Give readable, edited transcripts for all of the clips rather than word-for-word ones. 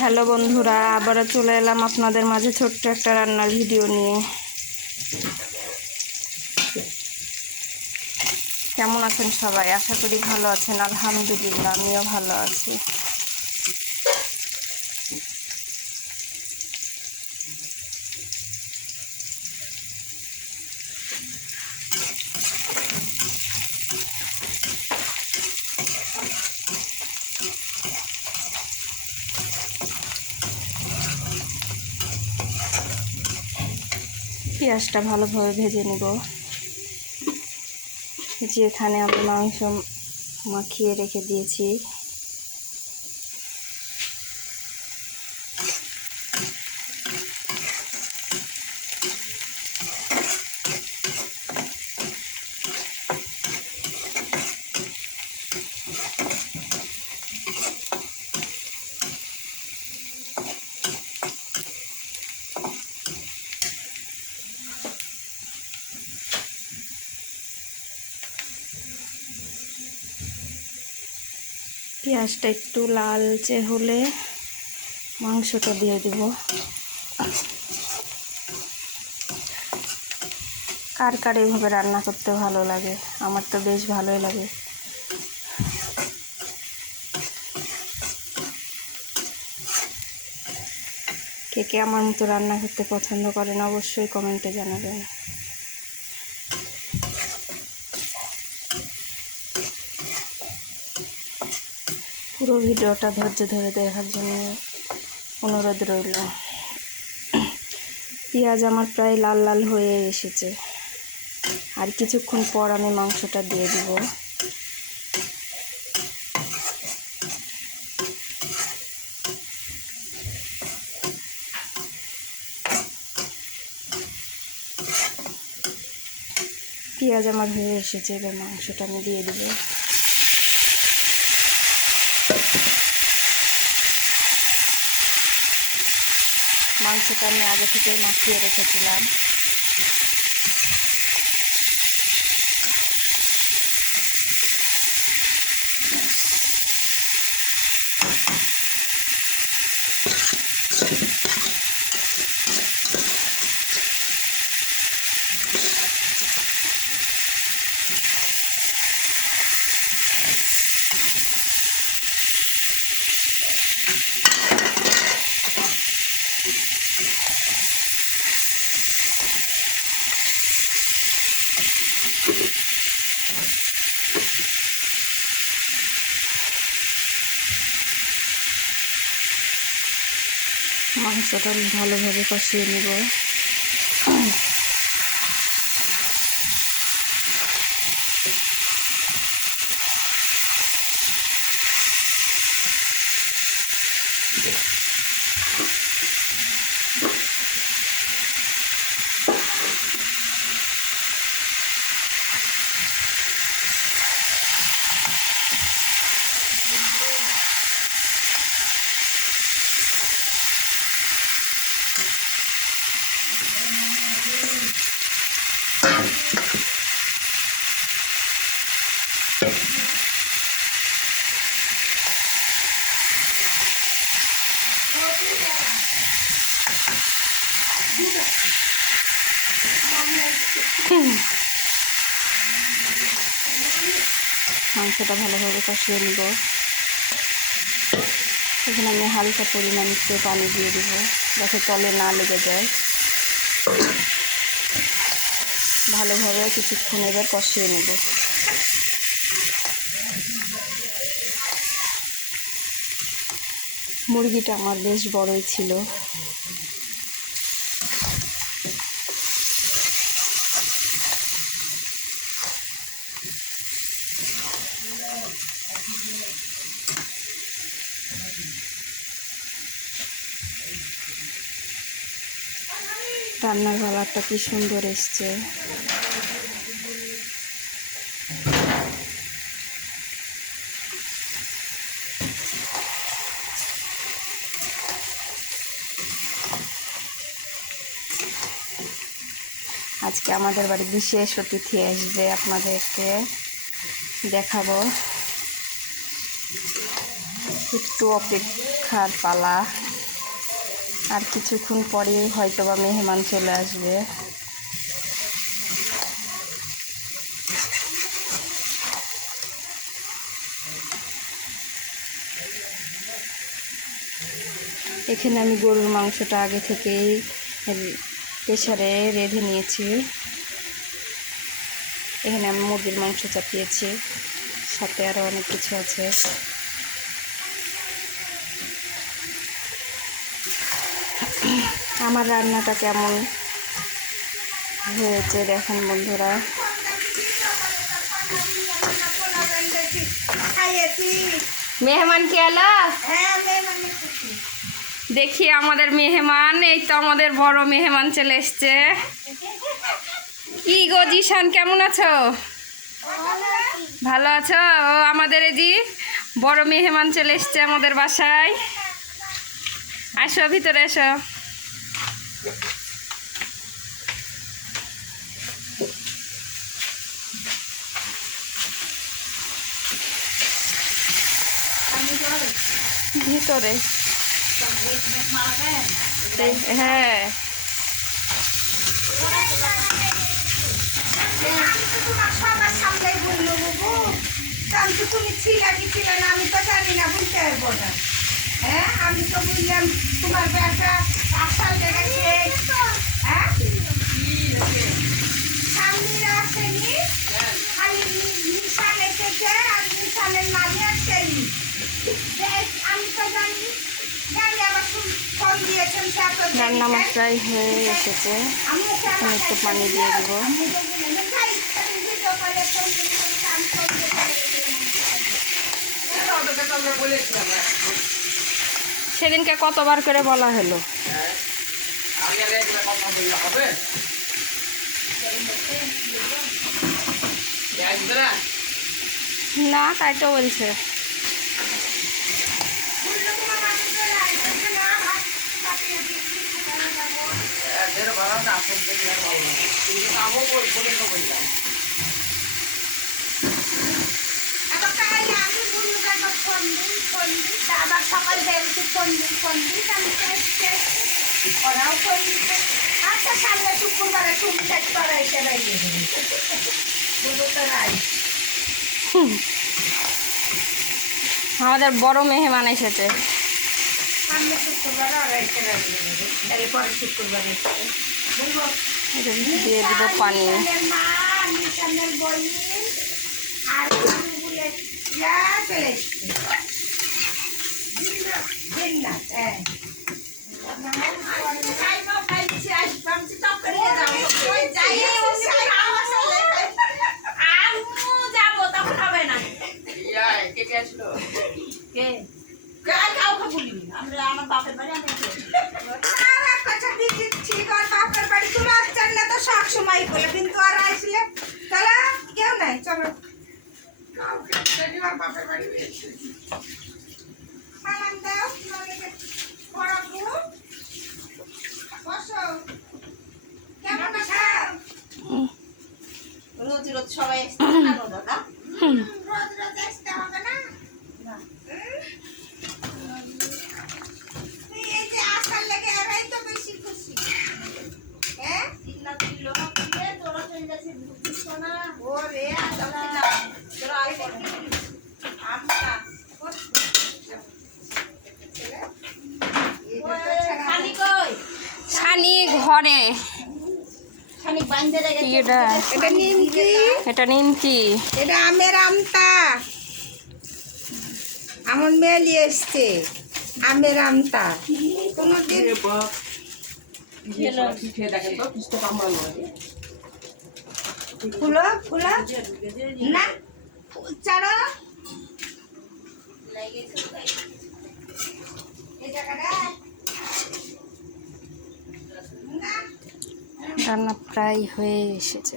Hello বন্ধুরা, আবারও চলে এলাম আপনাদের মাঝে ছোট্ট একটা রান্নার ভিডিও নিয়ে। কেমন আছেন সবাই? আশা করি ভালো আছেন। আলহামদুলিল্লাহ, আমিও ভালো আছি। পেঁয়াজটা ভালোভাবে ভেজে নেব। যেখানে আমি মাংস মাখিয়ে রেখে দিয়েছি, পেঁয়াজটা একটু লালচে হলে মাংসটা দিয়ে দিব। কার কার এইভাবে রান্না করতে ভালো লাগে? আমার তো বেশ ভালোই লাগে। কে কে আমার মতো রান্না করতে পছন্দ করেন অবশ্যই কমেন্টে জানাবেন। পুরো ভিডিওটা ধৈর্য ধরে দেখার জন্য অনুরোধ রইল। পেঁয়াজ আমার প্রায় লাল লাল হয়ে এসেছে, আর কিছুক্ষণ পর আমি মাংসটা দিয়ে দিব। পেঁয়াজ আমার হয়ে এসেছে, এবার মাংসটা আমি দিয়ে দিব। মাংসটা আমি আগে থেকেই মাখিয়ে রেখেছিলাম। মাংসটা আমি ভালোভাবে কষিয়ে নেব। মাংসটা ভালোভাবে কষিয়ে নেব। এখানে আমি হালকা পরিমাণ একটু পানি দিয়ে দেব, যাতে তলে না লেগে যায়। ভালোভাবে কিছুক্ষণ এবার কষিয়ে নেব। মুরগিটা আমার বেশ বড়ই ছিল। রান্নার কালারটা কি সুন্দর এসছে। আজকে আমাদের বাড়ি বিশেষ অতিথি আসবে, আপনাদেরকে দেখাবো। একটু অপেক্ষার পালা। আর কিছুক্ষণ পরে হয়তোবা মেহমান চলে আসবে। এখানে আমি গরুর মাংসটা আগে থেকেই প্রেসারে রেঁধে নিয়েছি। এখানে আমি মুরগির মাংস চাপিয়েছি, সাথে আরও অনেক কিছু আছে। আমার রান্নাটা কেমন হয়েছে দেখেন বন্ধুরা। মেহমান কে এলো? দেখি আমাদের মেহমান, এই তো আমাদের বড় মেহমান চলে এসছে। কি গো জিশান, কেমন আছো? ভালো আছো? ও আমাদের এই যে বড় মেহমান চলে এসছে আমাদের বাসায়। আসো ভিতরে এসো। ভিতরে হ্যাঁ, তুমি ছিলা কি ছিল না আমি তো জানি না, বুঝতে পারবো না। হ্যাঁ, আমি তো বুঝলাম তোমার ব্যবসা আসার জায়গায়। হ্যাঁ, সামনে আসেনি, খালি নিশান এসেছে আর নিশানের মাঝে আসেনি। আমি তো জানি জানি আবার ফোন দিয়েছেন। রান্না আমার প্রায় হয়ে এসেছে, এখন একটু পানি দিয়ে দেবো। সেদিনকে কতবার করে বলা হলো? না, তাই তো বলছে। আবার সকাল থেকে ফোন দিস আমি ওরাও ফোন দিতে। আচ্ছা, সামনে শুক্রবারে তুমি চেক করা এসে রাইয়ে বুঝতে রাই। আমাদের বড় মেহমান এসেছে। সামনে শুক্রবারে ওরা এসে রাইয়ে এরপরে শুক্রবারে বলবো দিয়ে দিব পানি। মা নিশানের বই আর বলে চলে এসছে। আমার বাপের বাড়ি তোমার চাইলে তো সব সময় বলে, কিন্তু আর আসলে তাহলে কেউ নাই। চলো বাপের বাড়ি সালাম দাও, বসো। কেমন আছো? রোজ রোজ সবাই দাদা, রোজ রোজ আসতে হবে না। এই যে আসার লেগে এরাই তো বেশি খুশি। হ্যাঁ, ওরে ছানি ঘরে। কি এটা? এটা নিমকি। এটা নিমকি। এটা আমের আমটা। আমার মেয়ে নিয়ে এসছে আমের আমটা। কোনদিন ফুলো ফুলো না চারো এই জায়গাটা না। রান্না প্রায় হয়ে এসেছে।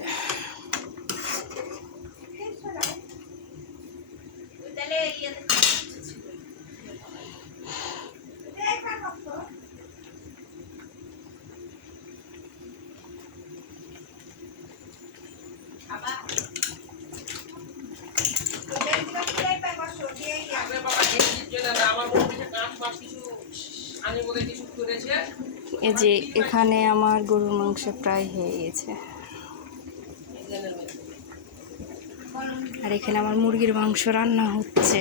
এই যে এখানে আমার গরুর মাংস প্রায় হয়ে গেছে, আর এখানে আমার মুরগির মাংস রান্না হচ্ছে।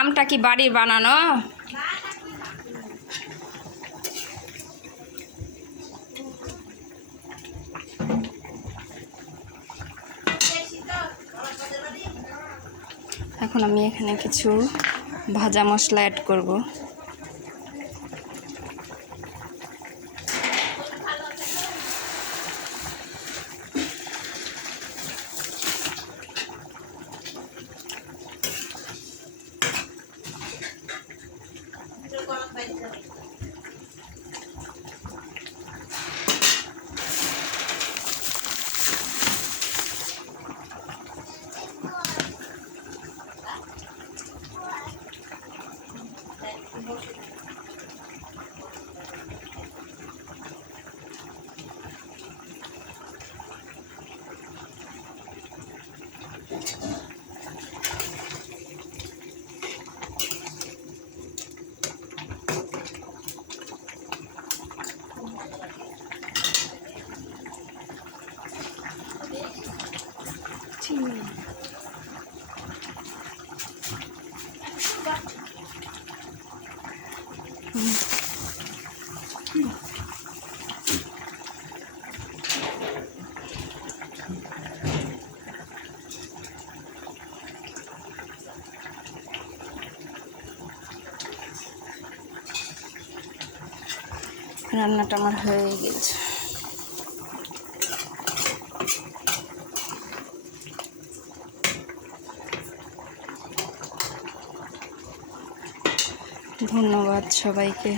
আমটা কি বাড়ির বানানো? এখন আমি এখানে কিছু ভাজা মশলা অ্যাড করব। রান্নাটা আমার হয়ে গেছে। ধন্যবাদ সবাইকে।